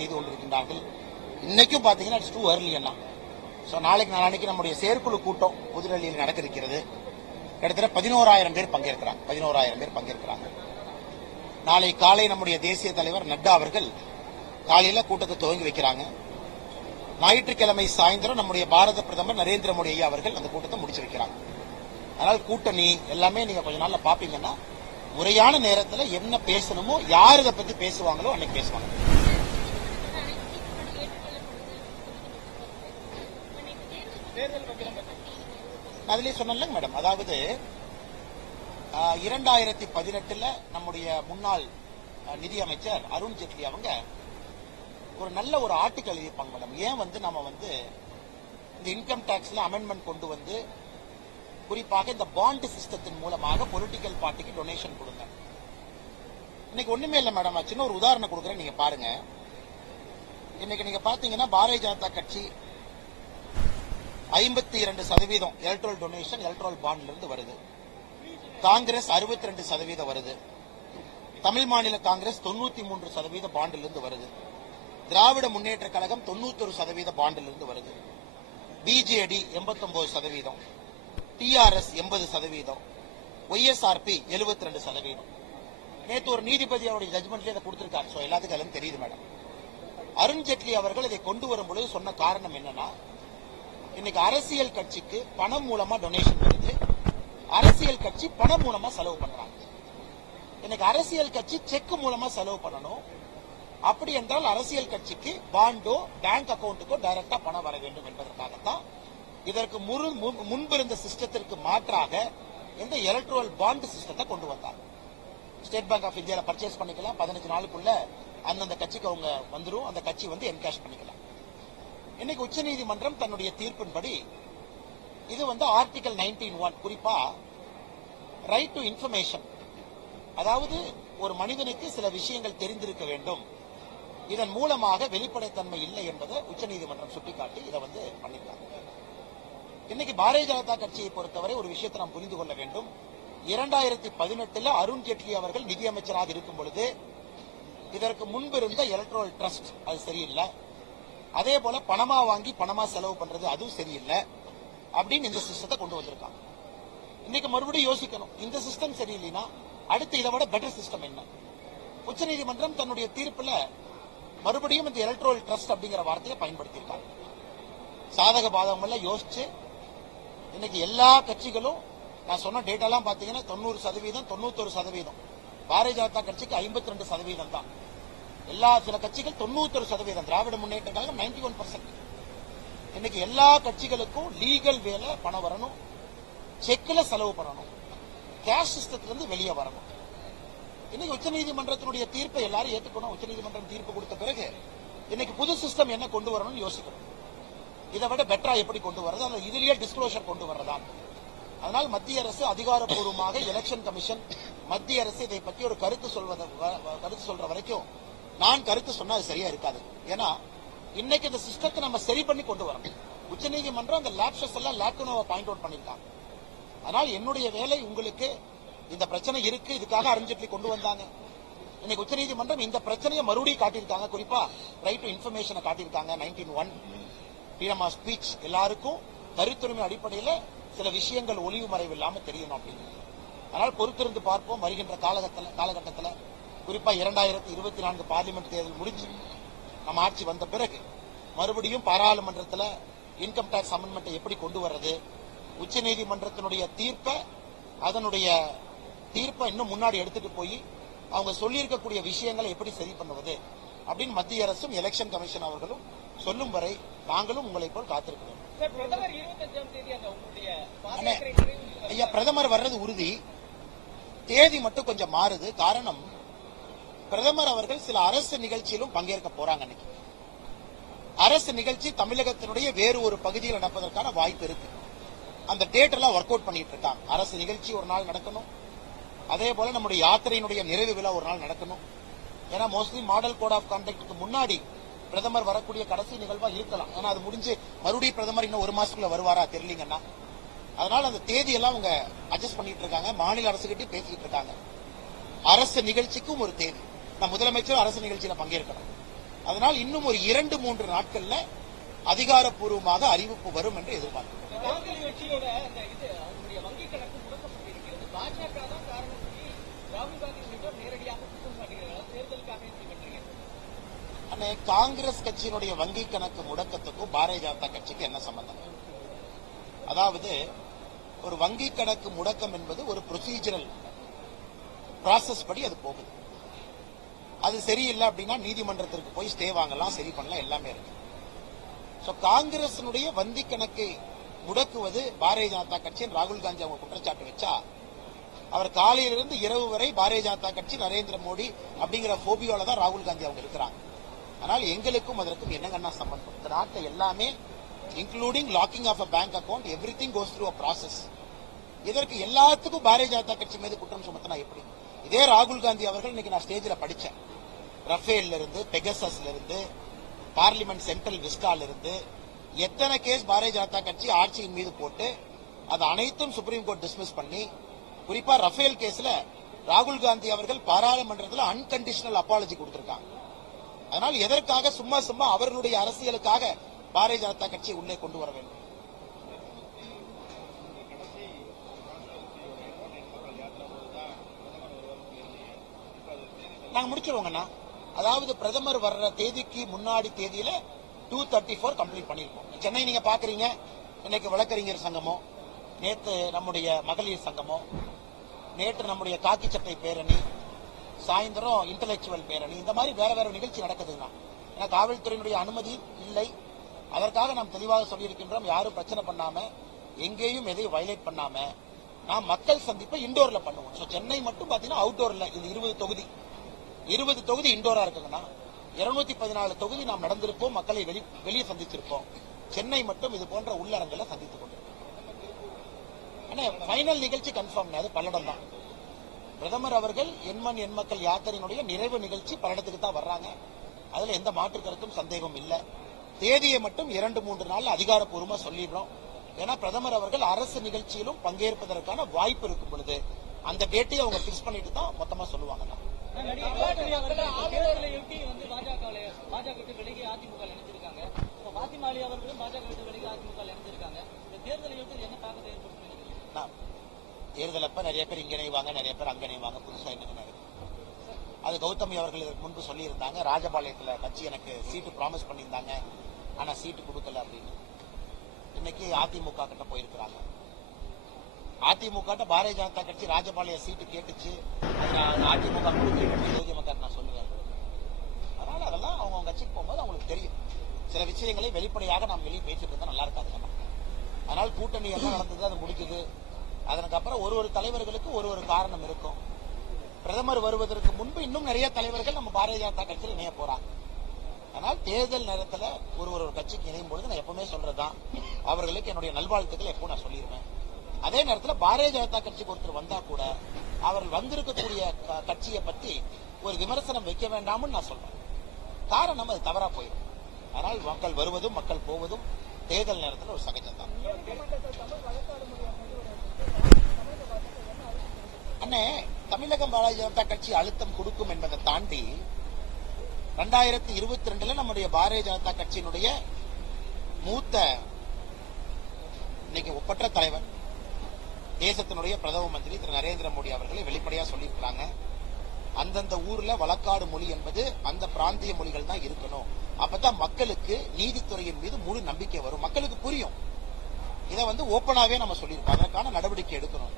செய்து கொண்டிருக்கின்றார்கள். இன்னைக்கும் பார்த்தீங்கன்னா இட்ஸ் டூ early அண்ணா. ஸோ நாளைக்கு நாளைக்கு நம்முடைய செயற்குழு கூட்டம் புதுடெல்லியில் நடக்க இருக்கிறது கிட்டத்தட்ட பதினோராயிரம் பேர் பங்கேற்கிறாங்க பதினோராயிரம் பேர் பங்கேற்கிறாங்க. நாளை காலை நம்முடைய தேசிய தலைவர் நட்டா அவர்கள் காலையில கூட்டத்தை துவங்கி வைக்கிறாங்க. ஞாயிற்றுக்கிழமை சாயந்தரம் நம்முடைய பாரத பிரதமர் நரேந்திர மோடி ஐயா அவர்கள் அந்த கூட்டத்தை முடிச்சு வைக்கிறாங்க. அதனால் கூட்டணி எல்லாமே நீங்க கொஞ்ச நாள்ல பாப்பீங்கன்னா முறையான நேரத்தில் என்ன பேசணுமோ யார் இதை பத்தி பேசுவாங்களோ அன்னைக்கு பேசுவாங்க. நான் அதுலயே சொன்னேன்ல மேடம். அதாவது இரண்டாயிரத்தி பதினெட்டுல நம்முடைய முன்னாள் நிதி நிதியமைச்சர் அருண் ஜேட்லி அவங்க ஒரு நல்ல ஒரு ஆர்டிக்கல் எழுதிப்பாங்க மேடம். ஏன் வந்து நம்ம வந்து இந்த இன்கம் டாக்ஸ்ல அமெண்ட்மெண்ட் கொண்டு வந்து குறிப்பாக இந்த பாண்ட் சிஸ்டத்தின் மூலமாக பொலிட்டிக்கல் பார்ட்டிக்கு டொனேஷன் கொடுங்க. இன்னைக்கு ஒண்ணுமே இல்லை மேடம். சின்ன ஒரு உதாரணம் கொடுக்குறேன் நீங்க பாருங்க. இன்னைக்கு நீங்க பாத்தீங்கன்னா பாரதிய ஜனதா கட்சி ஐம்பத்தி இரண்டு சதவீதம் எலக்ட்ரல் டொனேஷன் எலக்ட்ரல் பாண்ட்ல இருந்து வருது. காங்கிரஸ் அறுபத்தி ரெண்டு சதவீதம் வருது. தமிழ் மாநில காங்கிரஸ் தொண்ணூத்தி மூன்று சதவீத பாண்டில் இருந்து வருது. திராவிட முன்னேற்ற கழகம் தொண்ணூத்தொரு சதவீத பாண்டில் இருந்து வருது. பிஜேடி எண்பத்தொன்பது சதவீதம். டிஆர்எஸ் எண்பது சதவீதம். ஒய்எஸ்ஆர்பி எழுபத்தி ரெண்டு சதவீதம். நேற்று ஒரு நீதிபதி அவருடைய ஜட்மெண்ட்ல இதை கொடுத்திருக்காரு. ஸோ எல்லாத்துக்கும் எல்லாம் தெரியுது மேடம் அருண் ஜெட்லி அவர்கள் இதை கொண்டு வரும் பொழுது சொன்ன காரணம் என்னன்னா இன்னைக்கு அரசியல் கட்சிக்கு பணம் மூலமா டொனேஷன் வருது. அரசியல் கட்சி பணம் மூலமா செலவு பண்றாங்க. இன்னைக்கு அரசியல் கட்சி செக் மூலமா செலவு பண்ணணும். அப்படி என்றால் அரசியல் கட்சிக்கு பாண்டோ பேங்க் அக்கௌண்ட்டுக்கோ டைரக்டா பணம் வர வேண்டும் என்பதற்காகத்தான் இதற்கு முரு- மு- முன்பு இருந்த சிஸ்டத்திற்கு மாற்றாக இந்த எலக்ட்ரல் பாண்ட் சிஸ்டத்தை கொண்டு வந்தாங்க. ஸ்டேட் பேங்க் ஆஃப் இந்தியாவில் பர்ச்சேஸ் பண்ணிக்கலாம். பதினஞ்சு நாளுக்குள்ள அந்தந்த கட்சிக்கு அவங்க வந்துடும் அந்த கட்சி வந்து என்கேஷ் பண்ணிக்கலாம். இன்னைக்கு உச்சநீதிமன்றம் தன்னுடைய தீர்ப்பின்படி இது வந்து ஆர்டிகல் நைன்டீன் ஒன் குறிப்பா ரைட் டு இன்ஃபர்மேஷன் அதாவது ஒரு மனிதனுக்கு சில விஷயங்கள் தெரிந்திருக்க வேண்டும். இதன் மூலமாக வெளிப்படைத்தன்மை இல்லை என்பதை உச்சநீதிமன்றம் சுட்டிக்காட்டி இதை வந்து பண்ணிருக்காங்க இன்னைக்கு பாரதிய ஜனதா கட்சியை பொறுத்தவரை ஒரு விஷயத்தை நாம் புரிந்து கொள்ள வேண்டும். இரண்டாயிரத்தி பதினெட்டுல அருண்ஜேட்லி அவர்கள் நிதியமைச்சராக இருக்கும் பொழுது இதற்கு முன்பு இருந்த எலக்ட்ரல் ட்ரஸ்ட் அது சரியில்லை. அதே போல பணமா வாங்கி பணமா செலவு பண்றது அதுவும் சரியில்லை அப்படின்னு இந்த சிஸ்டத்தை கொண்டு வந்திருக்காங்க. இன்னைக்கு மறுபடியும் யோசிக்கணும். இந்த சிஸ்டம் சரியில்லைன்னா அடுத்து இதை விட பெட்டர் சிஸ்டம் என்ன? உச்சநீதிமன்றம் தன்னுடைய தீர்ப்புல மறுபடியும் இந்த எலக்ட்ரோல் ட்ரஸ்ட் அப்படிங்கிற வார்த்தையை பயன்படுத்தியிருக்காங்க. சாதக பாதகம் எல்லாம் யோசிச்சு இன்னைக்கு எல்லா கட்சிகளும் நான் சொன்ன டேட்டாலாம் பாத்தீங்கன்னா தொண்ணூறு சதவீதம் தொண்ணூத்தொரு சதவீதம். பாரதிய ஜனதா கட்சிக்கு ஐம்பத்தி ரெண்டு சதவீதம் தான் எல்லா சில கட்சிகள் தொண்ணூத்தொரு சதவீதம் திராவிட முன்னேற்ற கழகம் நைன்டி ஒன் இன்னைக்கு எல்லா கட்சிகளுக்கும் லீகல் வேலை பணம் வரணும். செக்ல செலவு பண்ணணும். கேஷ் சிஸ்டத்துல இருந்து வெளியே வரணும். இன்னைக்கு உச்சநீதிமன்றத்தினுடைய தீர்ப்பை எல்லாரும் ஏற்றுக்கணும் உச்சநீதிமன்றம் தீர்ப்பு கொடுத்த பிறகு இன்னைக்கு புது சிஸ்டம் என்ன கொண்டு வரணும்னு யோசிக்கணும். இதை விட பெட்டரா எப்படி கொண்டு வர்றது? அந்த இதுலயே டிஸ்க்ளோஷர் கொண்டு வர்றதா? அதனால் மத்திய அரசு அதிகாரப்பூர்வமாக எலெக்ஷன் கமிஷன் மத்திய அரசு இதை பற்றி ஒரு கருத்து சொல்வத வ- கருத்து சொல்ற வரைக்கும் நான் கருத்து சொன்னா அது சரியா இருக்காது. ஏன்னா இன்னைக்கு இந்த சிஸ்டத்தை நம்ம சரி பண்ணி கொண்டு வரணும் உச்சநீதிமன்றம் அந்த லேப்சஸ் எல்லாம் லேக்குனோவை பாயிண்ட் அவுட் பண்ணிருக்காங்க அதனால் என்னுடைய வேலை உங்களுக்கு இந்த பிரச்சனை இருக்கு இதுக்காக அருண்ஜேட்லி கொண்டு வந்தாங்க. இன்னைக்கு உச்சநீதிமன்றம் இந்த பிரச்சனையை மறுபடியும் காட்டியிருக்காங்க. குறிப்பா ரைட் டு இன்ஃபர்மேஷனை காட்டியிருக்காங்க nineteen one freedom of speech எல்லாருக்கும் கருத்துரிமை அடிப்படையில் சில விஷயங்கள் ஒளிவு மறைவு இல்லாம தெரியணும் அப்படின்னு. அதனால் பொறுத்திருந்து பார்ப்போம். வருகின்ற காலகட்டத்தில் காலகட்டத்தில் குறிப்பா இரண்டாயிரத்தி இருபத்தி நான்கு பார்லிமெண்ட் தேர்தல் முடிஞ்சு நம்ம ஆட்சி வந்த பிறகு மறுபடியும் பாராளுமன்றத்தில் இன்கம் டேக்ஸ் அமெண்ட்மெண்ட்டை எப்படி கொண்டு வர்றது? உச்சநீதிமன்றத்தினுடைய தீர்ப்பை அதனுடைய தீர்ப்பை இன்னும் முன்னாடி எடுத்துட்டு போய் அவங்க சொல்லியிருக்கக்கூடிய விஷயங்களை எப்படி சரி பண்ணுவது? அப்படின்னு மத்திய அரசும் எலெக்ஷன் கமிஷன் அவர்களும் சொல்லும் வரை நாங்களும் உங்களை போல் காத்திருக்கிறோம். ஐயா பிரதமர் வர்றது உறுதி. தேதி மட்டும் கொஞ்சம் மாறுது. காரணம் பிரதமர் அவர்கள் சில அரசு நிகழ்ச்சியிலும் பங்கேற்க போறாங்க அரசு நிகழ்ச்சி தமிழகத்தினுடைய வேறு ஒரு பகுதியில் நடப்பதற்கான வாய்ப்பு இருக்கு. அந்த டேட் எல்லாம் ஒர்க் அவுட் பண்ணிட்டு இருக்காங்க. அரசு நிகழ்ச்சி ஒரு நாள் நடக்கணும். அதே போல நம்முடைய யாத்திரையினுடைய நிறைவு விழா ஒரு நாள் நடக்கணும். ஏன்னா மோஸ்ட்லி மாடல் கோட் ஆஃப் கான்டாக்டுக்கு முன்னாடி பிரதமர் வரக்கூடிய கடைசி நிகழ்வா இருக்கலாம். ஏன்னா அது முடிஞ்சு மறுபடியும் பிரதமர் இன்னும் ஒரு மாசத்துக்குள்ள வருவாரா தெரியலீங்கன்னா. அதனால அந்த தேதி எல்லாம் அவங்க அட்ஜஸ்ட் பண்ணிட்டு இருக்காங்க. மாநில அரசுகிட்டே பேசிட்டு இருக்காங்க. அரசு நிகழ்ச்சிக்கும் ஒரு தேதி. நான் முதலமைச்சரும் அரசு நிகழ்ச்சியில பங்கேற்கணும். அதனால் இன்னும் ஒரு இரண்டு மூன்று நாட்கள்ல அதிகாரப்பூர்வமாக அறிவிப்பு வரும் என்று எதிர்பார்க்கிறோம். காங்கிரஸ் கட்சியினுடைய வங்கி கணக்கு முடக்கத்துக்கும் பாரதிய ஜனதா கட்சிக்கு என்ன சம்பந்தம்? அதாவது ஒரு வங்கி கணக்கு முடக்கம் என்பது ஒரு ப்ரொசீஜரல் process படி அது போகுது. அது சரியில்லை அப்படின்னா நீதிமன்றத்திற்கு போய் ஸ்டே வாங்கலாம் சரி பண்ணலாம் எல்லாமே இருக்கு. ஸோ காங்கிரசினுடைய வந்தி கணக்கை முடக்குவது பாரதிய ஜனதா கட்சியின் ராகுல் காந்தி அவங்க குற்றச்சாட்டு வச்சா அவர் காலையிலிருந்து இரவு வரை பாரதிய ஜனதா கட்சி நரேந்திர மோடி அப்படிங்கிற போபியோல தான் ராகுல் காந்தி அவங்க இருக்கிறாங்க. ஆனால் எங்களுக்கும் அதற்கும் என்னங்கன்னா சம்பந்தம். இந்த நாட்டில் எல்லாமே including locking off a bank account every thing goes through a process இதற்கு எல்லாத்துக்கும் பாரதிய ஜனதா கட்சி மீது குற்றம் சுமத்தினா எப்படி? இதே ராகுல் காந்தி அவர்கள் இன்னைக்கு நான் ஸ்டேஜில் படித்தேன் ரஃபேல்ல இருந்து பெகசஸ்ல இருந்து பார்லிமெண்ட் சென்ட்ரல் விஸ்கால இருந்து எத்தனை கேஸ் பாரதிய ஜனதா கட்சி ஆட்சியின் மீது போட்டு அது அனைத்தும் சுப்ரீம் கோர்ட் டிஸ்மிஸ் பண்ணி குறிப்பா ரஃபேல் கேஸ்ல ராகுல் காந்தி அவர்கள் பாராளுமன்றத்தில் அன்கண்டிஷனல் அப்பாலஜி கொடுத்திருக்காங்க. அதனால் எதற்காக சும்மா சும்மா அவர்களுடைய அரசியலுக்காக பாரதிய ஜனதா கட்சியை உள்ளே கொண்டு வர வேண்டும்? நாங்க முடிச்சிருவோங்கண்ணா. அதாவது பிரதமர் வர்ற தேதிக்கு முன்னாடி தேதியில டூ தேர்ட்டி ஃபோர் கம்ப்ளீட் பண்ணிருக்கோம். சென்னை நீங்க பாக்குறீங்க. இன்னைக்கு வழக்கறிஞர் சங்கமோ நேற்று நம்முடைய மகளிர் சங்கமோ நேற்று நம்முடைய காக்கி சட்டை பேரணி சாயந்தரம் இன்டலெக்சுவல் பேரணி இந்த மாதிரி வேற வேற நிகழ்ச்சி நடக்குதுங்க ஏன்னா காவல்துறையினுடைய அனுமதி இல்லை. அதற்காக நாம் தெளிவாக சொல்லியிருக்கின்றோம் யாரும் பிரச்சனை பண்ணாம எங்கேயும் எதையும் வயலேட் பண்ணாம நாம் மக்கள் சந்திப்பை இண்டோர்ல பண்ணுவோம். சென்னை மட்டும் பாத்தீங்கன்னா அவுட்டோர்ல இது இருபது தொகுதி. இருபது தொகுதி இண்டோரா இருக்குங்கன்னா இருநூத்தி பதினாலு தொகுதி நாம் நடந்திருப்போம் மக்களை வெளி வெளியே சந்திச்சிருப்போம் சென்னை மட்டும் இது போன்ற உள்ளரங்களை சந்தித்துக் கொண்டிருக்கோம் ஃபைனல் நிகழ்ச்சி கன்ஃபார்ம் அது பல்லடம் தான். பிரதமர் அவர்கள் எண்மண் எண் மக்கள் யாத்திரையினுடைய நிறைவு நிகழ்ச்சி பல்லடத்துக்கு தான் வர்றாங்க. அதுல எந்த மாற்று கருத்தும் சந்தேகம் இல்லை. தேதியை மட்டும் இரண்டு மூன்று நாள் அதிகாரப்பூர்வமா சொல்லிடுறோம். ஏன்னா பிரதமர் அவர்கள் அரசு நிகழ்ச்சியிலும் பங்கேற்பதற்கான வாய்ப்பு இருக்கும் பொழுது அந்த டேட்டையும் அவங்க பிக்ஸ் பண்ணிட்டு தான் மொத்தமா சொல்லுவாங்க தேர்தலையொட்டி வந்து அதிமுக இப்போ இந்த நான் தேர்தல் நிறைய பேர் இங்க இணைவாங்க நிறைய பேர் அங்க இணைவாங்க புதுசா என்ன அது கௌதமி அவர்கள் இதற்கு முன்பு சொல்லியிருந்தாங்க ராஜபாளையத்துல கட்சி எனக்கு சீட்டு ப்ராமிஸ் பண்ணியிருந்தாங்க ஆனா சீட்டு கொடுக்கல அப்படின்னு. இன்னைக்கு அதிமுக கிட்ட போயிருக்கிறாங்க. அதிமுக பாரதிய ஜனதா கட்சி ராஜபாளைய சீட்டு கேட்டுச்சு. அதிமுக கொடுக்கல நான் சொல்லுவேன் அதனால அதெல்லாம் அவங்க அவங்க கட்சிக்கு போகும்போது அவங்களுக்கு தெரியும். சில விஷயங்களை வெளிப்படையாக நாம் வெளியே பேசிட்டு இருந்தா நல்லா இருக்காது அதனால் கூட்டணி என்ன நடந்தது அது முடிக்குது அதனுக்கு அப்புறம் ஒரு ஒரு தலைவர்களுக்கு ஒரு ஒரு காரணம் இருக்கும். பிரதமர் வருவதற்கு முன்பு இன்னும் நிறைய தலைவர்கள் நம்ம பாரதிய ஜனதா கட்சியில் இணைய போறாங்க. ஆனால் தேர்தல் நேரத்தில் ஒரு ஒரு கட்சிக்கு இணையும் பொழுது நான் எப்பவுமே சொல்றதுதான். அவர்களுக்கு என்னுடைய நல்வாழ்த்துக்கள் எப்போ நான் சொல்லிடுவேன் அதே நேரத்தில் பாரதிய ஜனதா கட்சிக்கு ஒருத்தர் வந்தா கூட அவர்கள் வந்திருக்கக்கூடிய க- கட்சியை பற்றி ஒரு விமர்சனம் வைக்க வேண்டாம்னு நான் சொல்றேன். காரணம் அது தவறா போயிடும். அதனால் மக்கள் வருவதும் மக்கள் போவதும் தேர்தல் நேரத்தில் ஒரு சகஜம்தான் அண்ணே தமிழகம் பாரதிய ஜனதா கட்சி அழுத்தம் கொடுக்கும் என்பதை தாண்டி ரெண்டாயிரத்தி இருபத்தி ரெண்டுல நம்முடைய பாரதிய ஜனதா கட்சியினுடைய மூத்த இன்னைக்கு ஒப்பற்ற தலைவர் தேசத்தினுடைய பிரதம மந்திரி திரு நரேந்திர மோடி அவர்களை வெளிப்படையா சொல்லியிருக்கிறாங்க. அந்தந்த ஊர்ல வழக்காடு மொழி என்பது அந்த பிராந்திய மொழிகள் தான் இருக்கணும். அப்பதான் மக்களுக்கு நீதித்துறையின் மீது முழு நம்பிக்கை வரும். மக்களுக்கு புரியும். இதை வந்து ஓப்பனாவே நம்ம சொல்லியிருக்கோம். அதற்கான நடவடிக்கை எடுக்கணும்.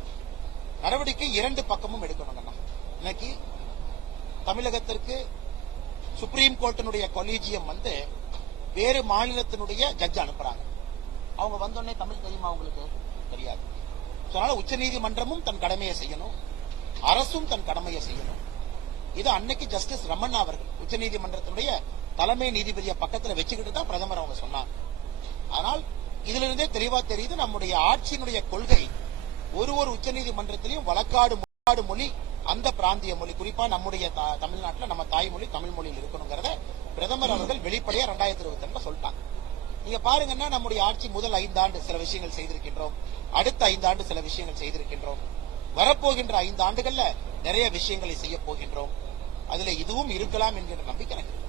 நடவடிக்கை இரண்டு பக்கமும் எடுக்கணும் இன்னைக்கு தமிழகத்திற்கு சுப்ரீம் கோர்ட்டினுடைய கொலீஜியம் வந்து வேறு மாநிலத்தினுடைய ஜட்ஜ் அனுப்புறாங்க. அவங்க வந்தோடனே தமிழ் தெரியுமா அவங்களுக்கு தெரியாது. அதனால உச்சநீதிமன்றமும் தன் கடமையை செய்யணும். அரசும் தன் கடமையை செய்யணும். இது அன்னைக்கு ஜஸ்டிஸ் ரமண்ணா அவர்கள் உச்சநீதிமன்றத்தினுடைய தலைமை நீதிபதியை பக்கத்துல வச்சுக்கிட்டு தான் பிரதமர் அவங்க சொன்னாங்க. ஆனால் இதுல இருந்தே தெளிவா தெரியுது நம்முடைய ஆட்சியினுடைய கொள்கை ஒரு ஒரு உச்சநீதிமன்றத்திலையும் வழக்காடு முழக்காடு மொழி அந்த பிராந்திய மொழி குறிப்பா நம்முடைய தா- தமிழ்நாட்டுல நம்ம தாய்மொழி தமிழ் மொழியில் இருக்கணுங்கிறத பிரதமர் அவர்கள் வெளிப்படையா ரெண்டாயிரத்தி இருபத்தி ரெண்டுல சொல்லிட்டாங்க. நீங்க பாருங்கன்னா நம்முடைய ஆட்சி முதல் ஐந்தாண்டு சில விஷயங்கள் செய்திருக்கின்றோம். அடுத்த ஐந்தாண்டு சில விஷயங்கள் செய்திருக்கின்றோம். வரப்போகின்ற ஐந்து ஆண்டுகள்ல நிறைய விஷயங்களை செய்ய போகின்றோம். அதுல இதுவும் இருக்கலாம் என்கிற நம்பிக்கை எனக்கு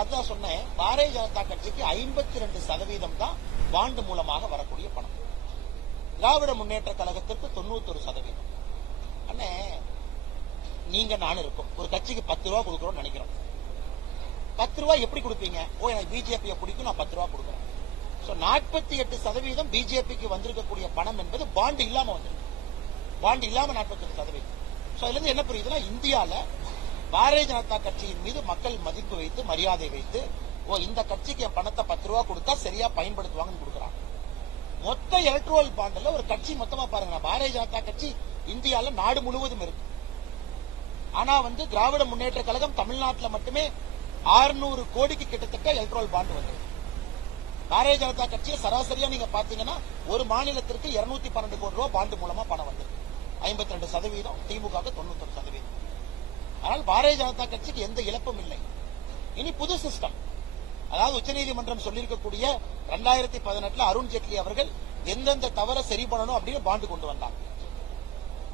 அதுதான் சொன்னேன் பாரதிய ஜனதா கட்சிக்கு ஐம்பத்தி ரெண்டு சதவீதம் தான் பாண்டு மூலமாக வரக்கூடிய பணம். திராவிட முன்னேற்ற கழகத்திற்கு தொண்ணூத்தொரு சதவீதம். அண்ணே நீங்க நான் இருக்கோம். ஒரு கட்சிக்கு பத்து ரூபா கொடுக்கறோம்னு நினைக்கிறோம். பத்து ரூபா எப்படி கொடுப்பீங்க? ஓ எனக்கு பிஜேபியை பிடிக்கும் நான் பத்து ரூபா கொடுக்குறேன். சோ நாற்பத்தி எட்டு சதவீதம் பிஜேபிக்கு வந்திருக்கக்கூடிய பணம் என்பது பாண்டு இல்லாம வந்திருக்கு. பாண்டு இல்லாம நாற்பத்தி எட்டு சதவீதம். சோ இதுல இருந்து என்ன புரியுதுன்னா இந்தியால பாரதிய ஜனதா கட்சியின் மீது மக்கள் மதிப்பு வைத்து மரியாதை வைத்து ஓ இந்த கட்சிக்கு என் பணத்தை பத்து ரூபா கொடுத்தா சரியா பயன்படுத்துவாங்கன்னு கொடுக்குறாங்க. மொத்த எலக்ட்ரோல் பாண்டில் ஒரு கட்சி மொத்தமா பாருங்க. பாரதிய ஜனதா கட்சி இந்தியால நாடு முழுவதும் இருக்கு. ஆனா வந்து திராவிட முன்னேற்ற கழகம் தமிழ்நாட்டில் மட்டுமே 600 கோடிக்கு கிட்டத்தட்ட எலக்ட்ரோல் பாண்டு வந்திருக்கு பாரதிய ஜனதா கட்சியை சராசரியா நீங்க பாத்தீங்கன்னா ஒரு மாநிலத்திற்கு 212 பன்னெண்டு கோடி ரூபாய் பாண்டு மூலமா பணம் வந்திருக்கு 52% ரெண்டு சதவீதம் திமுக தொண்ணூத்தொரு சதவீதம். ஆனால் பாரதிய ஜனதா கட்சிக்கு எந்த இழப்பும் இல்லை. இனி புது சிஸ்டம் அதாவது உச்சநீதிமன்றம் சொல்லியிருக்கக்கூடிய ரெண்டாயிரத்தி பதினெட்டுல அருண் ஜேட்லி அவர்கள் எந்தெந்த தவறை சரி பண்ணணும் அப்படின்னு பாண்டு கொண்டு வந்தாங்க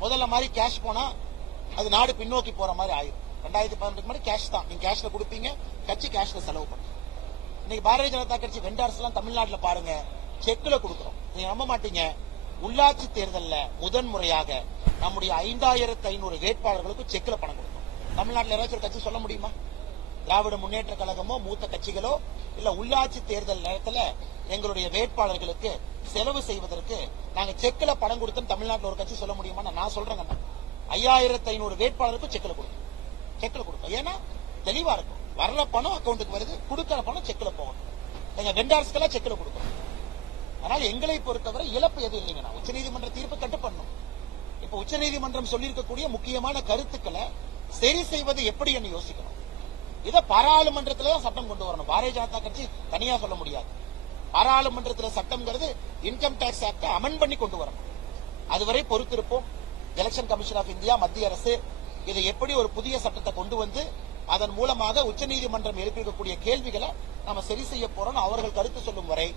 முதல்ல மாதிரி கேஷ் போனா அது நாடு பின்னோக்கி போற மாதிரி ஆயிரும். ரெண்டாயிரத்தி பதினெட்டுக்கு முன்னாடி கேஷ் தான். நீங்க கேஷ்ல கொடுப்பீங்க கட்சி கேஷ்ல செலவு பண்ணும். இன்னைக்கு பாரதிய ஜனதா கட்சி வெண்டார்ஸ் எல்லாம் தமிழ்நாட்டுல பாருங்க செக்ல கொடுக்கறோம். நீங்க நம்ப மாட்டீங்க. உள்ளாட்சி தேர்தலில் முதன் முறையாக நம்முடைய ஐந்தாயிரத்து ஐநூறு வேட்பாளர்களுக்கு செக்ல பணம் கொடுக்கும் தமிழ்நாட்டில் யாராச்சும் ஒரு கட்சி சொல்ல முடியுமா? திராவிட முன்னேற்ற கழகமோ மூத்த கட்சிகளோ இல்ல உள்ளாட்சி தேர்தல் நேரத்துல எங்களுடைய வேட்பாளர்களுக்கு செலவு செய்வதற்கு நாங்க செக்ல பணம் கொடுத்தோம் தமிழ்நாட்டில் ஒரு கட்சி சொல்ல முடியுமா நான் சொல்றேங்க ஐயாயிரத்து ஐநூறு வேட்பாளருக்கும் செக்ல கொடுக்கும் செக்ல கொடுக்கும் ஏன்னா தெளிவா இருக்கும். வர்ற பணம் அக்கௌண்ட்டுக்கு வருது. கொடுக்கற பணம் செக்ல போகணும் எங்க வெண்டார்ஸ்க்கெல்லாம் செக்ல கொடுக்கணும். அதனால எங்களை பொறுத்தவரை இழப்பு எதுவும் இல்லைங்கண்ணா உச்சநீதிமன்ற தீர்ப்பு கட்டுப்படணும் இப்ப உச்சநீதிமன்றம் சொல்லியிருக்கக்கூடிய முக்கியமான கருத்துக்களை சரி செய்வது எப்படி என்று யோசிக்கணும். இதை பாராளுமன்றத்துல தான் சட்டம் கொண்டு வரணும். பாரதிய ஜனதா கட்சி தனியா சொல்ல முடியாது. பாராளுமன்றத்தில் சட்டம்ங்கிறது இன்கம் டாக்ஸ் ஆக்ட அமெண்ட் பண்ணி கொண்டு வரணும். அதுவரை பொறுத்திருப்போம். எலெக்ஷன் கமிஷன் ஆஃப் இந்தியா மத்திய அரசு இதை எப்படி ஒரு புதிய சட்டத்தை கொண்டு வந்து அதன் மூலமாக உச்சநீதிமன்றம் எழுப்பியிருக்கக்கூடிய கேள்விகளை நம்ம சரி செய்ய போறோம் அவர்கள் கருத்து சொல்லும் வரை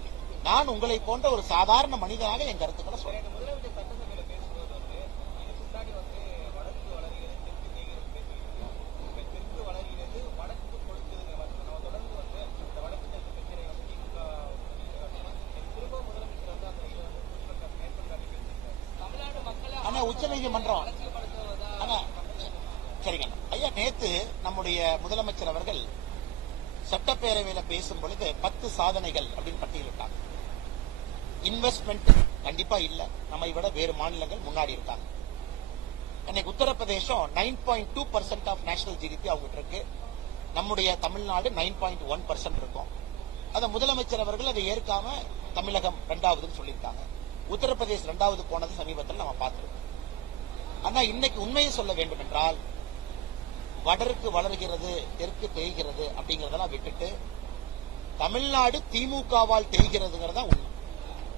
நான் உங்களை போன்ற ஒரு சாதாரண மனிதனாக என் கருத்துக்களை சொல்றேன் எனக்கு முதலமைச்சர் சட்டசபையில பேசும்போது வந்து இதுக்கு முன்னாடி வந்து வடக்கு வளர்கிறது தெற்கு தேய்கிறது பேசியிருக்காங்க. இப்ப தெற்கு வளர்கிறது வடக்கு கொடுக்குதுங்கிற மாதிரி நம்ம தொடர்ந்து வந்து இந்த வடக்கு தெற்கு பிரச்சனை வந்து திமுக திரும்ப முதலமைச்சர் வந்து அந்த இதை வந்து மேற்கொண்டு மேற்கொண்டு காட்டி பேசியிருக்காரு தமிழ்நாடு மக்களை நீதிமன்றம் சரிங்க. ஐயா நேத்து நம்முடைய முதலமைச்சர் அவர்கள் சட்டப்பேரவையில பேசும் பொழுது பத்து சாதனைகள் அப்படின்னு பட்டியலிட்டாங்க. இன்வெஸ்ட்மெண்ட் கண்டிப்பா இல்ல. நம்மை விட வேறு மாநிலங்கள் முன்னாடி இருக்காங்க. இன்னைக்கு Uttar Pradesh nine point two percent of national GDP அவங்ககிட்ட இருக்கு. நம்முடைய Tamil Nadu nine point one percent இருக்கும். அதை முதலமைச்சர் அவர்கள் அதை ஏற்காம தமிழகம் ரெண்டாவதுன்னு சொல்லியிருக்காங்க. உத்தரப்பிரதேஷ் ரெண்டாவது போனது சமீபத்தில் நம்ம பார்த்திருக்கோம். ஆனா இன்னைக்கு உண்மையை சொல்ல வேண்டும் என்றால் வடருக்கு வளர்கிறது தெற்கு தேய்கிறது அப்படிங்கறதெல்லாம் விட்டுட்டு தமிழ்நாடு திமுகவால் தேய்கிறதுங்கிறதா உண்மை.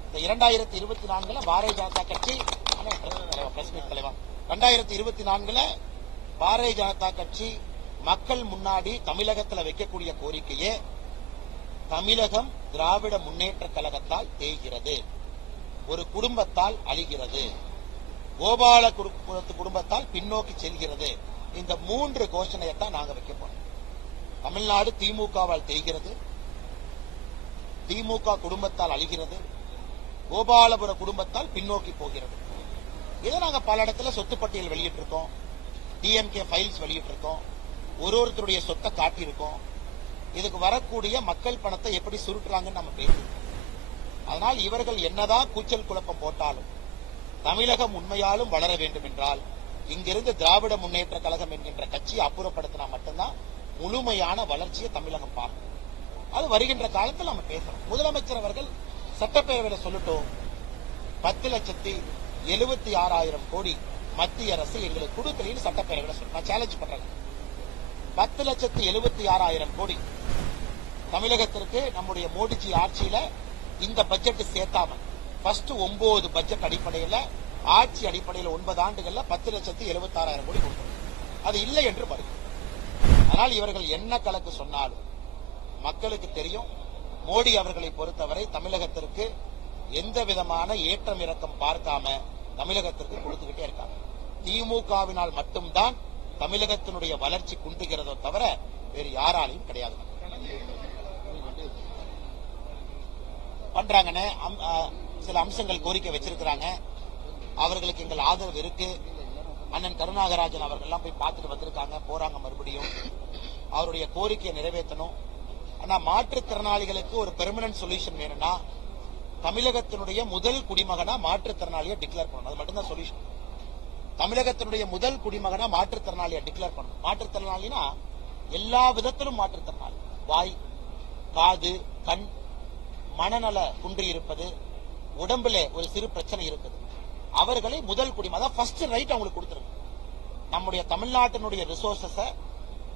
இந்த இரண்டாயிரத்தி இருபத்தி நான்குல பாரதிய ஜனதா கட்சி அண்ணே, press தலைவா ரெண்டாயிரத்தி இருபத்தி நான்குல பாரதிய ஜனதா கட்சி மக்கள் முன்னாடி தமிழகத்துல வைக்கக்கூடிய கோரிக்கையே தமிழகம் திராவிட முன்னேற்ற கழகத்தால் தேய்கிறது. ஒரு குடும்பத்தால் அழிகிறது. கோபால குடும்ப- குடும்பத்தால் பின்னோக்கி செல்கிறது. இந்த மூன்று கோஷணையத்தான் நாங்க வைக்க போறோம். தமிழ்நாடு திமுகவால் தேய்கிறது. திமுக குடும்பத்தால் அழிகிறது. கோபாலபுர குடும்பத்தால் பின்னோக்கி போகிறது. இதை நாங்க பல இடத்துல சொத்து பட்டியல் வெளியிட்டிருக்கோம். DMK files வெளியிட்டிருக்கோம். ஒரு ஒருத்தருடைய சொத்தை காட்டியிருக்கோம். இதுக்கு வரக்கூடிய மக்கள் பணத்தை எப்படி சுருட்டுறாங்கன்னு நம்ம பேசியிருக்கோம். அதனால் இவர்கள் என்னதான் கூச்சல் குழப்பம் போட்டாலும் தமிழகம் உண்மையாலும் வளர வேண்டும் என்றால் இங்கிருந்து திராவிட முன்னேற்ற கழகம் என்கின்ற கட்சியை அப்புறப்படுத்தினா மட்டும்தான் முழுமையான வளர்ச்சியை தமிழகம் பார்க்கும். அது வருகின்ற காலத்தில் நம்ம பேசுறோம். முதலமைச்சர் அவர்கள் சட்டப்பேரவையில சொல்லட்டும் பத்து லட்சத்தி எழுபத்தி ஆறாயிரம் கோடி மத்திய அரசு எங்களுக்கு கொடுக்கலன்னு சட்டப்பேரவையில சொல்லணும் நான் சேலஞ்ச் பண்றேன். பத்து லட்சத்தி எழுபத்தி ஆறாயிரம் கோடி தமிழகத்திற்கு நம்முடைய மோடிஜி ஆட்சியில இந்த பட்ஜெட் சேர்த்தாமல் ஃபர்ஸ்ட் ஒன்பது பட்ஜெட் அடிப்படையில் ஆட்சி அடிப்படையில் ஒன்பது ஆண்டுகள்ல பத்து லட்சத்தி எழுபத்தாறாயிரம் கோடி கொடுக்கணும் அது இல்லை என்று மறுக்கும். ஆனால் இவர்கள் என்ன கணக்கு சொன்னாலும் மக்களுக்கு தெரியும் மோடி அவர்களை பொறுத்தவரை தமிழகத்திற்கு எந்த விதமான ஏற்றம் இறக்கம் பார்க்காம தமிழகத்திற்கு கொடுத்துக்கிட்டே இருக்காங்க. திமுகவினால் மட்டும்தான் தமிழகத்தினுடைய வளர்ச்சி குண்டுகிறதோ தவிர வேறு யாராலையும் கிடையாது. பண்றாங்கன்னு அம்- சில அம்சங்கள் கோரிக்கை வச்சிருக்கிறாங்க. அவர்களுக்கு எங்கள் ஆதரவு இருக்கு. அண்ணன் கருணாகராஜன் அவர்கள்லாம் போய் பார்த்துட்டு வந்திருக்காங்க. போறாங்க மறுபடியும். அவருடைய கோரிக்கையை நிறைவேற்றணும். ஆனா மாற்றுத்திறனாளிகளுக்கு ஒரு பெர்மனன்ட் சொல்யூஷன் வேணும்னா தமிழகத்தினுடைய முதல் குடிமகனா மாற்றுத்திறனாளியை டிக்ளேர் பண்ணணும். அது மட்டும்தான் சொல்யூஷன் தமிழகத்தினுடைய முதல் குடிமகனா மாற்றுத்திறனாளியை டிக்ளேர் பண்ணணும். மாற்றுத்திறனாளினா எல்லா விதத்திலும் மாற்றுத்திறனாளி. வாய் காது கண் மனநல குன்றி இருப்பது உடம்புல ஒரு சிறு பிரச்சனை இருக்குது. அவர்களை முதல் குடிமை அதான் ஃபர்ஸ்ட் ரைட் அவங்களுக்கு கொடுத்துருங்க. நம்முடைய தமிழ்நாட்டினுடைய ரிசோர்சஸ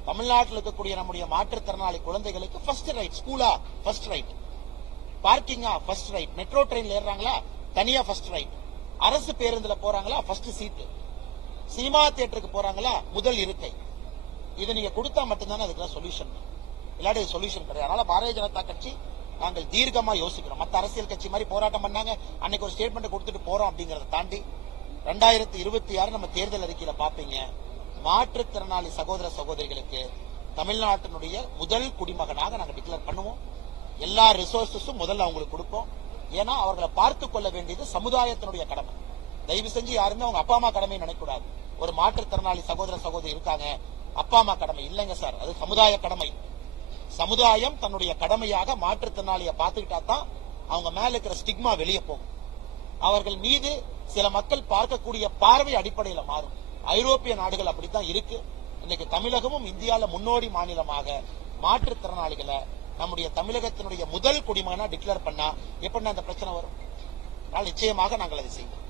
தமிழ்நாட்டில் இருக்கக்கூடிய நம்முடைய மாற்றுத்திறனாளி குழந்தைகளுக்கு ஃபர்ஸ்ட் ரைட் ஸ்கூலா ஃபர்ஸ்ட் ரைட் பார்க்கிங்கா ஃபர்ஸ்ட் ரைட் மெட்ரோ ட்ரெயின்ல ஏறுறாங்களா? தனியா ஃபர்ஸ்ட் ரைட் அரசு பேருந்துல போறாங்களா? ஃபர்ஸ்ட் சீட்டு சினிமா தியேட்டருக்கு போறாங்களா? முதல் இருக்கை. இதை நீங்க கொடுத்தா மட்டும்தானே அதுக்கெல்லாம் சொல்யூஷன் இல்லாட்டி சொல்யூஷன் கிடையாது. அதனால பாரதிய ஜனதா கட்சி நாங்கள் தீர்க்கமா யோசிக்கிறோம். மத்த அரசியல் கட்சி மாதிரி போராட்டம் பண்ணாங்க. அன்னைக்கு ஒரு ஸ்டேட்மெண்ட் கொடுத்துட்டு போறோம் அப்படிங்கறத தாண்டி ரெண்டாயிரத்தி இருபத்தி ஆறு நம்ம தேர்தல் அறிக்கையில பாப்பீங்க. மாற்றுத்திறனாளி சகோதர சகோதரிகளுக்கு தமிழ்நாட்டினுடைய முதல் குடிமகனாக நாங்க டிக்ளேர் பண்ணுவோம். எல்லா ரிசோர்சஸும் முதல்ல அவங்களுக்கு கொடுப்போம். ஏன்னா அவர்களை பார்த்து கொள்ள வேண்டியது சமுதாயத்தினுடைய கடமை. தயவு செஞ்சு யாருமே அவங்க அப்பா அம்மா கடமை நினைக்கக்கூடாது. ஒரு மாற்றுத்திறனாளி சகோதர சகோதரி இருக்காங்க. அப்பா அம்மா கடமை இல்லைங்க சார். அது சமுதாய கடமை. சமுதாயம் தன்னுடைய கடமையாக மாற்றுத்திறனாளியை பார்த்துக்கிட்டா தான் அவங்க மேல இருக்கிற ஸ்டிக்மா வெளியே போகும். அவர்கள் மீது சில மக்கள் பார்க்கக்கூடிய பார்வை அடிப்படையில மாறும். ஐரோப்பிய நாடுகள் அப்படித்தான் இருக்கு. இன்னைக்கு தமிழகமும் இந்தியால முன்னோடி மாநிலமாக மாற்றுத்திறனாளிகளை நம்முடைய தமிழகத்தினுடைய முதல் குடிமகனா டிக்ளேர் பண்ணா எப்படின்னா அந்த பிரச்சனை வரும். நிச்சயமாக நாங்கள் அதை செய்வோம்.